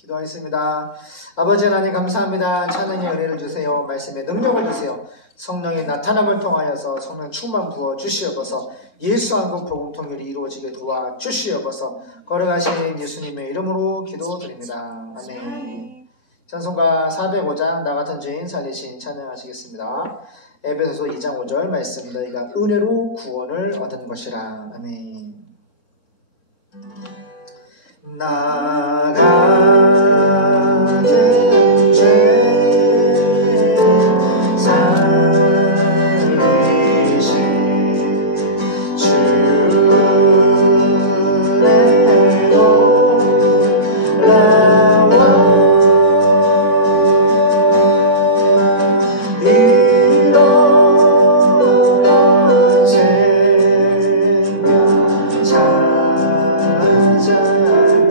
기도하겠습니다. 아버지 하나님 감사합니다. 찬양의 은혜를 주세요. 말씀의 능력을 주세요. 성령의 나타남을 통하여서 성령 충만 부어 주시옵소서. 예수 한국 복음 통일이 이루어지게 도와 주시옵소서. 걸어가신 예수님의 이름으로 기도드립니다. 아멘. 찬송가 405장 나 같은 죄인 살리신 찬양하시겠습니다. 에베소서 2장 5절 말씀 너희가 은혜로 구원을 얻은 것이라. 아멘. 나 같은 죄인 살리신 주의 놀라워 이런 생명 찾았고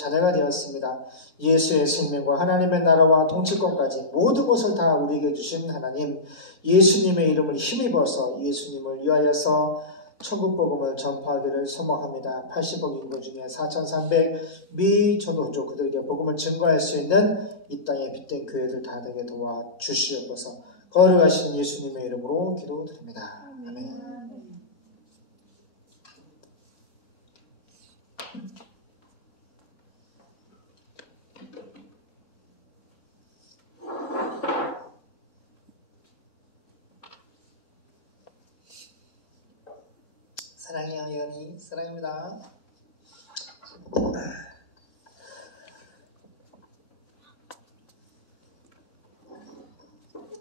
자녀가 되었습니다. 예수의 생명과 하나님의 나라와 통치권까지 모든 것을 다 우리에게 주신 하나님, 예수님의 이름을 힘입어서 예수님을 위하여서 천국 복음을 전파하기를 소망합니다. 80억 인구 중에 4,300 미전도족 그들에게 복음을 증거할 수 있는 이 땅에 빗댄 교회들 다 되게 도와주시옵소서. 거룩하신 예수님의 이름으로 기도드립니다. 아멘. 사랑해요, 예언이. 사랑합니다.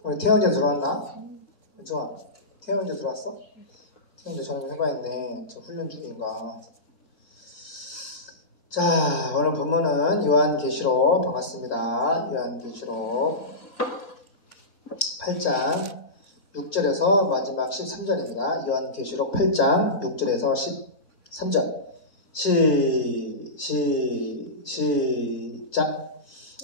우리 태영제 들어왔나? 좋아. 태영제 들어왔어? 태영제 전화 해봐야겠네. 저 훈련 중인가. 자, 오늘 본문은 요한계시록 반갑습니다. 요한계시록 8장 6절에서 마지막 13절입니다. 요한계시록 8장 6절에서 13절. 시작.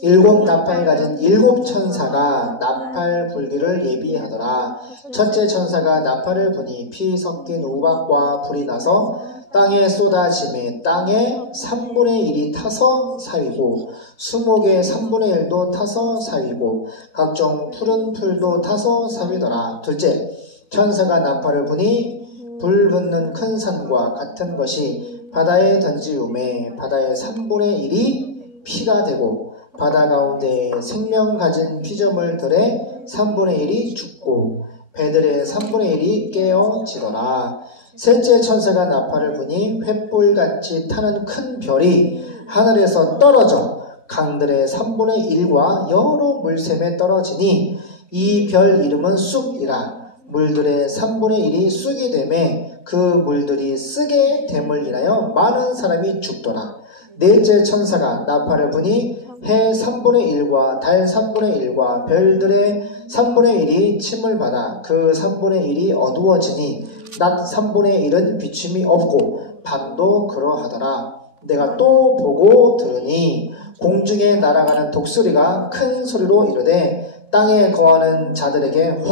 일곱 나팔 가진 일곱 천사가 나팔 불기를 예비하더라. 첫째 천사가 나팔을 부니 피 섞인 우박과 불이 나서 땅에 쏟아지매 땅의 3분의 1이 타서 사위고 수목의 3분의 1도 타서 사위고 각종 푸른 풀도 타서 사위더라. 둘째 천사가 나팔을 부니 불 붙는 큰 산과 같은 것이 바다에 던지우매 바다의 3분의 1이 피가 되고 바다 가운데 생명 가진 피조물들의 3분의 1이 죽고 배들의 3분의 1이 깨어지더라. 셋째 천사가 나팔을 부니 횃불같이 타는 큰 별이 하늘에서 떨어져 강들의 3분의 1과 여러 물샘에 떨어지니 이 별 이름은 쑥이라. 물들의 3분의 1이 쑥이 되매 그 물들이 쓰게 됨을 인하여 많은 사람이 죽더라. 넷째 천사가 나팔을 부니 해 3분의 1과 달 3분의 1과 별들의 3분의 1이 침을 받아 그 3분의 1이 어두워지니 낮 3분의 1은 비춤이 없고 밤도 그러하더라. 내가 또 보고 들으니 공중에 날아가는 독수리가 큰 소리로 이르되 땅에 거하는 자들에게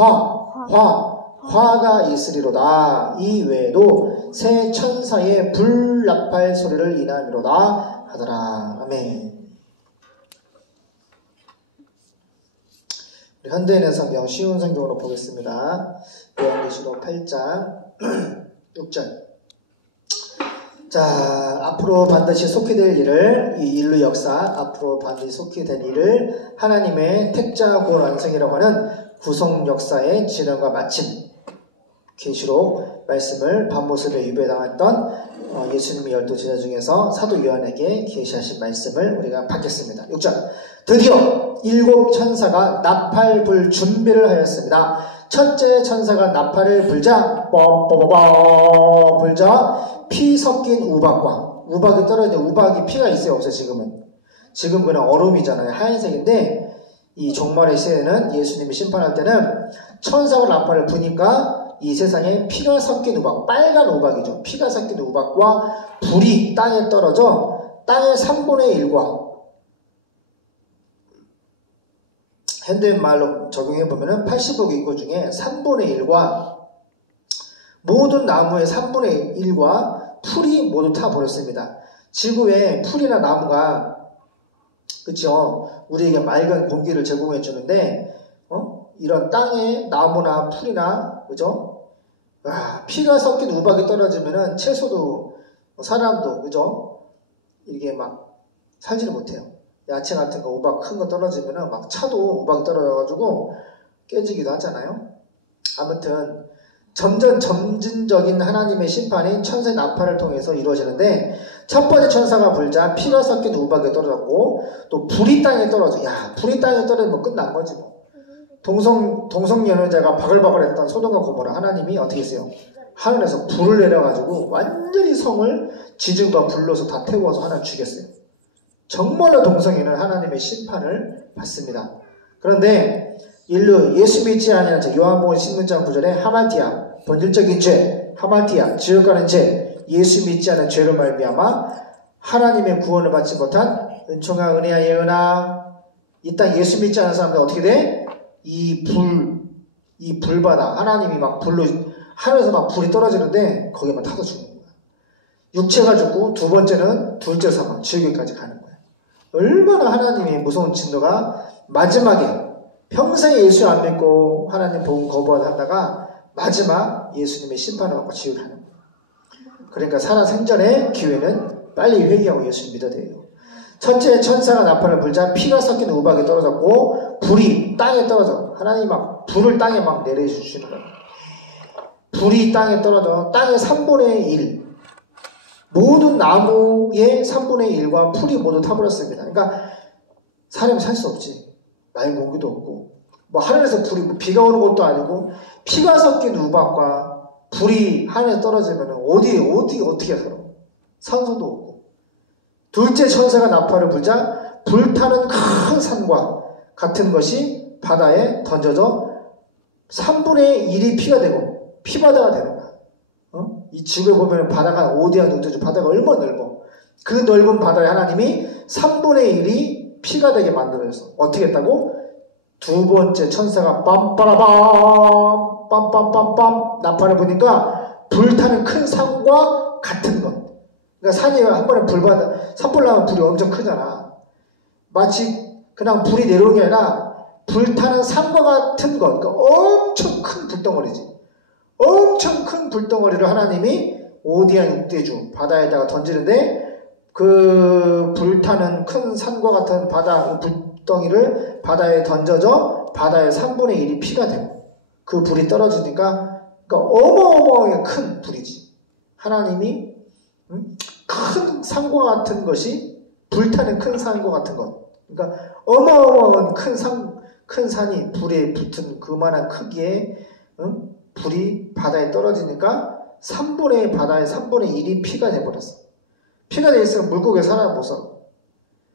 화가 있으리로다. 이 외에도 새 천사의 불나팔 소리를 인함이로다 하더라. 아멘. 우리 현대인의 성경 쉬운 성경으로 보겠습니다. 요한계시록 8장 6절. 자, 앞으로 반드시 속히 될 일을, 이 인류 역사 앞으로 반드시 속히 될 일을 하나님의 택자고 완성이라고 하는 구속 역사의 진행과 마침, 계시록 말씀을 밤모습에 유배당했던 예수님의 12제자 중에서 사도 요한에게 계시하신 말씀을 우리가 받겠습니다. 6절. 드디어 일곱 천사가 나팔 불 준비를 하였습니다. 첫째 천사가 나팔을 불자 피 섞인 우박이 떨어지는 우박이 피가 있어요, 없어요? 지금 그냥 얼음이잖아요. 하얀색인데 이 종말의 시대에는 예수님이 심판할 때는 천사가 나팔을 부니까 이 세상에 피가 섞인 우박, 빨간 우박이죠. 피가 섞인 우박과 불이 땅에 떨어져 땅의 3분의 1과 현대인 말로 적용해보면 80억 인구 중에 3분의 1과 모든 나무의 3분의 1과 풀이 모두 타버렸습니다. 지구에 풀이나 나무가 그쵸? 우리에게 맑은 공기를 제공해 주는데 이런 땅에 나무나 풀이나 그죠? 피가 섞인 우박이 떨어지면은 채소도 사람도 그죠? 이게 막 살지를 못해요. 야채 같은 거 우박 큰 거 떨어지면은 막 차도 우박이 떨어져가지고 깨지기도 하잖아요. 아무튼 점진적인 하나님의 심판이 천사의 나팔을 통해서 이루어지는데 첫 번째 천사가 불자 피가 섞인 우박이 떨어졌고 또 불이 땅에 떨어져. 불이 땅에 떨어지면 끝난 거지 뭐. 동성연애자가 바글바글했던 소돔과 고모라 하나님이 어떻게 했어요? 하늘에서 불을 내려가지고 완전히 성을 지진과 불로서 다 태워서 하나 죽였어요. 정말로 동성애는 하나님의 심판을 받습니다. 그런데 인류 예수 믿지 아니하는 자 요한복음 16장 9절에 하마티아 본질적인 죄, 하마티아 지옥 가는 죄, 예수 믿지 않은 죄로 말미암아 하나님의 구원을 받지 못한 은총과 은혜와 예언아, 이 땅 예수 믿지 않은 사람들 어떻게 돼? 이 불바다, 하나님이 막 불로, 하늘에서 막 불이 떨어지는데 거기에만 타서 죽는 거야. 육체가 죽고 두 번째는 둘째 사망, 지옥에까지 가는 거야. 얼마나 하나님이 무서운 진노가 마지막에 평생 예수 안 믿고 하나님 복음 거부하다가 마지막 예수님의 심판을 받고 지옥에 가는 거야. 그러니까 살아 생전의 기회는 빨리 회개하고 예수 믿어야 돼요. 첫째, 천사가 나팔을 불자 피가 섞인 우박이 떨어졌고 불이 땅에 떨어져. 하나님이 막 불을 땅에 막 내려주시는 거예요. 불이 땅에 떨어져 땅의 3분의 1, 모든 나무의 3분의 1과 풀이 모두 타버렸습니다. 그러니까 사람이 살 수 없지. 맑은 공기도 없고 뭐 하늘에서 불이 뭐 비가 오는 것도 아니고 피가 섞인 우박과 불이 하늘에 떨어지면 어떻게 살아? 산소도 없고. 둘째 천사가 나팔을 불자 불타는 큰 산과 같은 것이 바다에 던져져 3분의 1이 피가 되고 피바다가 되는 거야. 이 지구에 보면 바다가 오대양 농도주 바다가 얼마나 넓어. 그 넓은 바다에 하나님이 3분의 1이 피가 되게 만들어졌어. 어떻게 했다고? 두 번째 천사가 빰빠라밤 빰빰빰빰 나팔을 부니까 불타는 큰 산과 같은 것. 그러니까 산이 한 번에 산불 나면 불이 엄청 크잖아. 마치 그냥 불이 내려오는 게 아니라 불타는 산과 같은 것. 그러니까 엄청 큰 불덩어리지. 엄청 큰 불덩어리를 하나님이 오디안 육대주 바다에다가 던지는데 그 불타는 큰 산과 같은 바다 불덩이를 바다에 던져져 바다의 3분의 1이 피가 되고 그 불이 떨어지니까 그러니까 어마어마하게 큰 불이지. 하나님이 큰 산과 같은 것이 불타는 큰 산과 같은 것. 그러니까 어마어마한 큰 산이 불에 붙은 그만한 크기의 불이 바다에 떨어지니까 바다의 3분의 1이 피가 돼버렸어. 피가 돼 있으면 물고기에 살아 못 살아.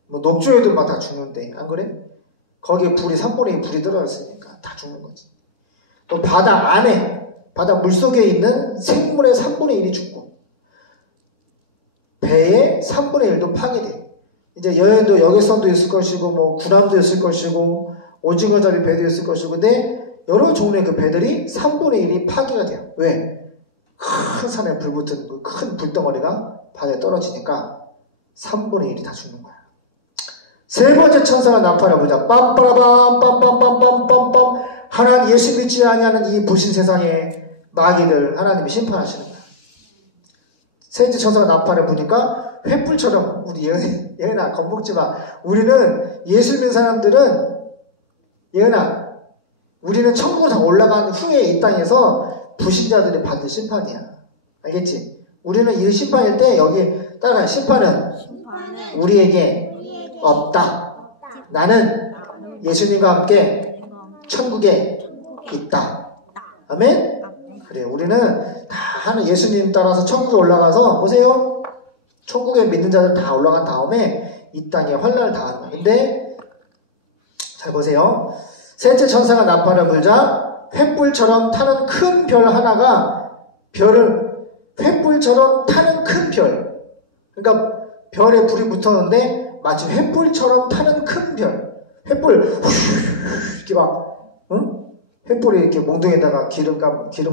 뭐 녹조류들 막 다 죽는데 안 그래? 거기에 불이 3분의 1 불이 들어있으니까 다 죽는 거지. 또 바다 안에 바다 물속에 있는 생물의 3분의 1이 죽고 배의 3분의 1도 파괴돼. 이제 여행도 여객선도 있을 것이고 뭐 군함도 있을 것이고 오징어잡이 배도 있을 것이고 근데 여러 종류의 그 배들이 3분의 1이 파괴가 돼요. 왜? 큰 산에 불붙은 그 큰 불덩어리가 바다에 떨어지니까 3분의 1이 다 죽는 거야. 세 번째 천사가 나팔을 불자 빰빠라밤 빰빰빰빰빰빰 하나님 예수 믿지 아니하는 이 부신 세상에 마귀들 하나님이 심판하시는 거야. 셋째 천사가 나팔을 부니까 횃불처럼 우리 예은아 겁먹지 마. 우리는 예수 믿는 사람들은 예은아 우리는 천국으로 다 올라간 후에 이 땅에서 부신자들이 받는 심판이야. 알겠지? 우리는 이 심판일 때 여기 따라가 심판은 우리에게 없다. 나는 예수님과 함께 천국에 있다. 아멘? 그래, 우리는 다 하는 예수님 따라서 천국에 올라가서 보세요. 천국에 믿는 자들 다 올라간 다음에 이 땅에 환난을 당하는 거야. 근데 잘 보세요. 셋째 천사가 나팔을 불자 횃불처럼 타는 큰 별 하나가 횃불처럼 타는 큰 별. 그러니까 별에 불이 붙었는데 마치 횃불처럼 타는 큰 별. 횃불 이렇게 막 횃불이 이렇게 몽둥이에다가 기름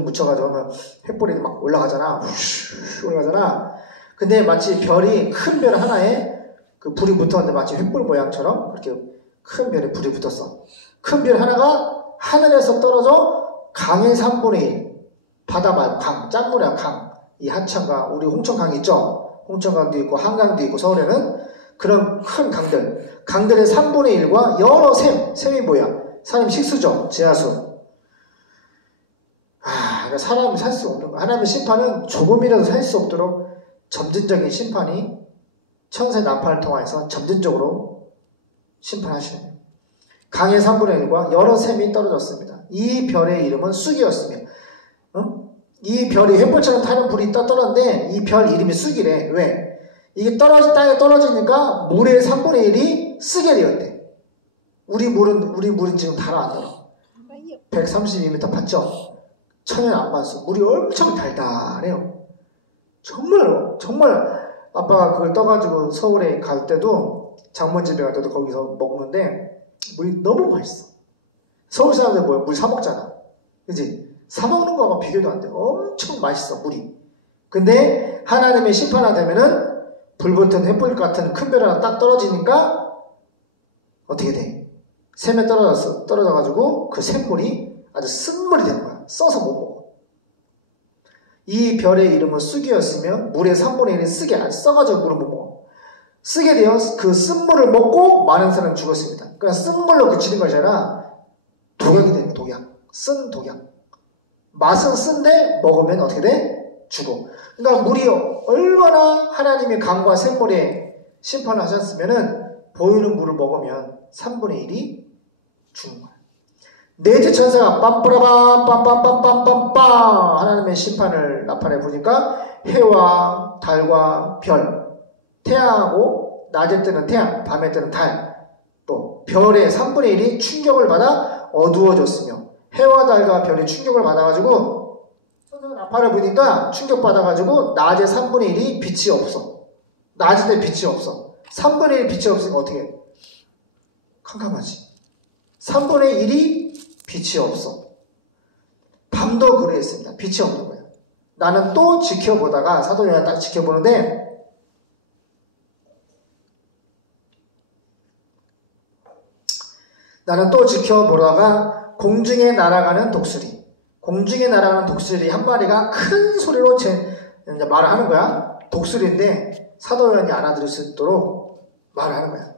묻혀가지고 하면 횃불이 막 올라가잖아. 올라가잖아. 근데 마치 별이 큰 별 하나에 그 불이 붙었는데 마치 횃불 모양처럼 그렇게 큰 별에 불이 붙었어. 큰 별 하나가 하늘에서 떨어져 강의 3분의 1. 바다 말고 강, 짱물이야 강. 이 하천강, 우리 홍천강 있죠? 홍천강도 있고 한강도 있고 서울에는 그런 큰 강들의 3분의 1과 여러 샘이 뭐야? 사람 식수죠. 지하수. 그러니까 사람이 살 수 없는 거야. 하나님의 심판은 조금이라도 살 수 없도록 점진적인 심판이 천사의 나팔을 통해서 점진적으로 심판하시는 거예요. 강의 3분의 1과 여러 샘이 떨어졌습니다. 이 별의 이름은 쑥이었으며 이 별이 횃불처럼 타는 불이 떠떨었는데 이 별 이름이 쑥이래. 왜? 이게 땅에 떨어지니까 물의 3분의 1이 쑥이 되었대. 우리 물은 지금 달아 안 달아. 132m 봤죠? 천연 안반수. 물이 엄청 달달해요. 정말 아빠가 그걸 떠가지고 서울에 갈 때도 장모집에 갈 때도 거기서 먹는데 물이 너무 맛있어. 서울 사람들 뭐야? 물 사 먹잖아. 그지? 사 먹는 거하고 비교도 안 돼. 엄청 맛있어, 물이. 근데 하나님의 심판하 되면은 불붙은 횃불 같은 큰 별 하나 딱 떨어지니까 어떻게 돼? 샘에 떨어져가지고 그 샘물이 아주 쓴물이 되는 거야. 써서 못 먹어. 이 별의 이름은 쑥이었으며 물의 3분의 1은 쓰게, 아주 써가지고 물을 못 먹어. 쓰게 되어 그 쓴물을 먹고 많은 사람이 죽었습니다. 그러니까 쓴물로 그치는 거잖아. 독약이 되는 독약. 쓴 독약. 맛은 쓴데 먹으면 어떻게 돼? 죽어. 그러니까 물이 얼마나 하나님의 강과 샘물에 심판을 하셨으면은 보이는 물을 먹으면 3분의 1이 죽는 거야. 넷째 천사가 빰빠라밤 빰빰빰빰빰빰 하나님의 심판을 나팔에 부니까 해와 달과 별, 태양하고 낮에 뜨는 태양, 밤에 뜨는 달, 또 별의 3분의 1이 충격을 받아 어두워졌으며 해와 달과 별이 충격을 받아가지고 천사가 나팔을 부니까 충격받아가지고 낮에 3분의 1이 빛이 없어. 낮에 빛이 없어. 3분의 1 빛이 없으니까 어떻게 해? 캄캄하지. 3분의 1이 빛이 없어. 밤도 그랬습니다. 빛이 없는 거예요. 나는 또 지켜보다가 사도 요한이 딱 지켜보는데 나는 또 지켜보다가 공중에 날아가는 독수리. 공중에 날아가는 독수리 한 마리가 큰 소리로 이제 말을 하는 거야. 독수리인데 사도 요한이 알아들을 수 있도록 말을 하는 거야.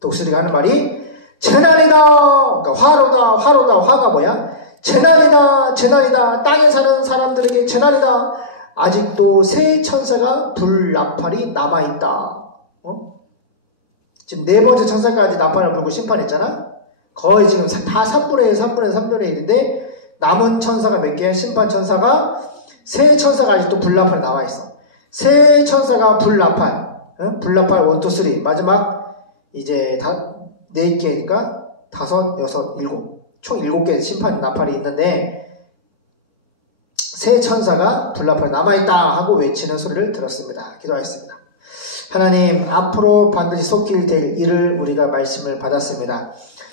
독수리가 하는 말이 재난이다. 그러니까 화로다. 화가 뭐야? 재난이다. 땅에 사는 사람들에게 재난이다. 아직도 새 천사가 불 나팔이 남아있다. 지금 네 번째 천사까지 나팔을 불고 심판했잖아. 거의 지금 다 3분의 1인데 남은 천사가 몇 개야? 심판 천사가 새 천사가 아직도 불 나팔이 남아있어. 새 천사가 불 나팔 1, 2, 3 마지막 이제 4개니까 5, 6, 7 총 7개 심판 나팔이 있는데 새 천사가 불 나팔이 남아있다 하고 외치는 소리를 들었습니다. 기도하겠습니다. 하나님, 앞으로 반드시 속길 될 일을 우리가 말씀을 받았습니다.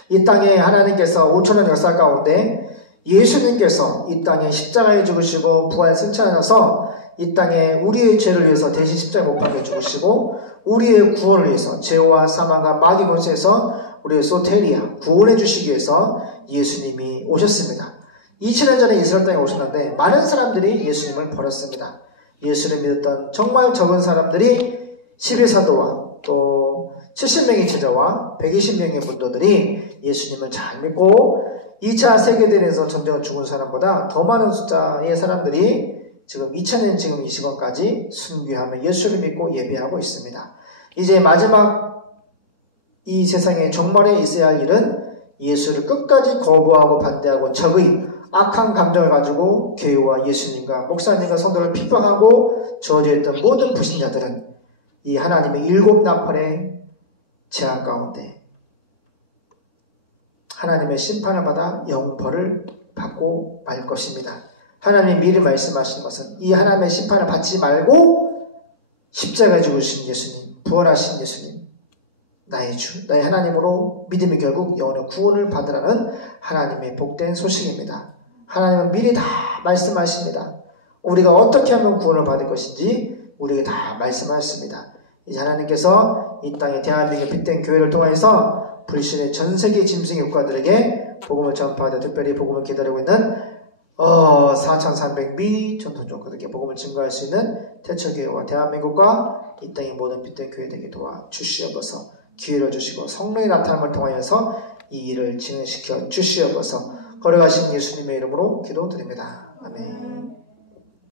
이 땅에 하나님께서 5,000년 역사 가운데 예수님께서 이 땅에 십자가에 죽으시고 부활 승천하셔서 이 땅에 우리의 죄를 위해서 대신 십자가에 못 박혀 죽으시고 우리의 구원을 위해서 죄와 사망과 마귀 권세에서 우리의 소테리아 구원해 주시기 위해서 예수님이 오셨습니다. 2000년 전에 이스라엘 땅에 오셨는데 많은 사람들이 예수님을 버렸습니다. 예수를 믿었던 정말 적은 사람들이 11사도와 또 70명의 제자와 120명의 문도들이 예수님을 잘 믿고 2차 세계대전에서 전쟁을 죽은 사람보다 더 많은 숫자의 사람들이 지금 2000년 지금 이 시간까지 순교하며 예수를 믿고 예배하고 있습니다. 이제 마지막 이 세상에 종말에 있어야 할 일은 예수를 끝까지 거부하고 반대하고 적의 악한 감정을 가지고 교회와 예수님과 목사님과 성도를 핍박하고 저주했던 모든 불신자들은 이 하나님의 7 나팔의 재앙 가운데 하나님의 심판을 받아 영벌을 받고 말 것입니다. 하나님이 미리 말씀하신 것은 이 하나님의 심판을 받지 말고 십자가에 죽으신 예수님, 부활하신 예수님, 나의 주, 나의 하나님으로 믿음이 결국 영원의 구원을 받으라는 하나님의 복된 소식입니다. 하나님은 미리 다 말씀하십니다. 우리가 어떻게 하면 구원을 받을 것인지 우리에게 다 말씀하셨습니다. 이제 하나님께서 이 땅에 대한민국의 핏된 교회를 통해서 불신의 전세계 짐승의 국가들에게 복음을 전파하되 특별히 복음을 기다리고 있는 4,300미 전통적 그들에게 복음을 증거할 수 있는 태초교회와 대한민국과 이 땅의 모든 핏된 교회들에게 도와주시옵소서. 기회를 주시고 성령의 나타남을 통하여서 이 일을 진행시켜 주시옵소서. 걸어가신 예수님의 이름으로 기도드립니다. 아멘.